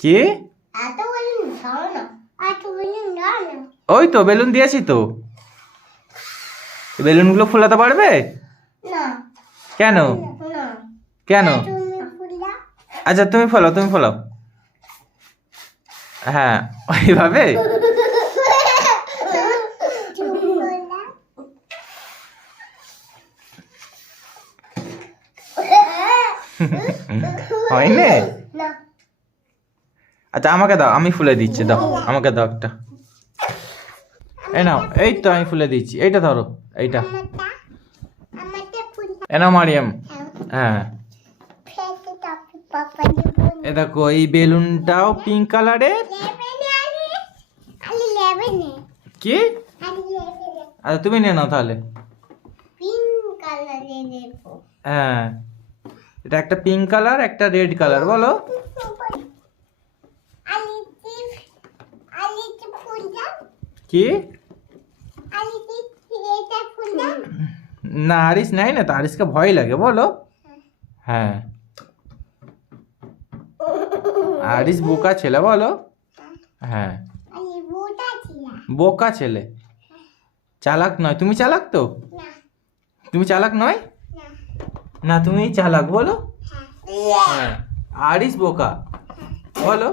কি? ওই তো বেলুন দিয়েছি তো। বেলুনগুলো ফোলাতে পারবে? কেন? কেন? আচ্ছা তুমি ফোলাও, তুমি ফোলাও। হ্যাঁ ওইভাবে। হয়নি? আচ্ছা আমাকে দাও, আমি ফুলে দিচ্ছি, দাও আমাকে দাও একটা। এই নাও, এই তো আমি ফুলে দিচ্ছি, এইটা ধরো, এইটা। এ নাও মারিয়াম। হ্যাঁ এ দেখো, এই বেলুনটাও পিঙ্ক কালারের। কি? আচ্ছা তুমি নিয়ে নাও তাহলে। হ্যাঁ এটা একটা পিঙ্ক কালার, একটা রেড কালার, বলো। কি? না আরিস নাই না তো, আরিসকে ভয় লাগে, বলো। হ্যাঁ আরিস বোকা ছেলে, বলো। হ্যাঁ বোকা ছেলে, চালাক নয়। তুমি চালাক তো? তুমি চালাক নয় না, তুমি চালাক, বলো। হ্যাঁ আরিস বোকা, বলো।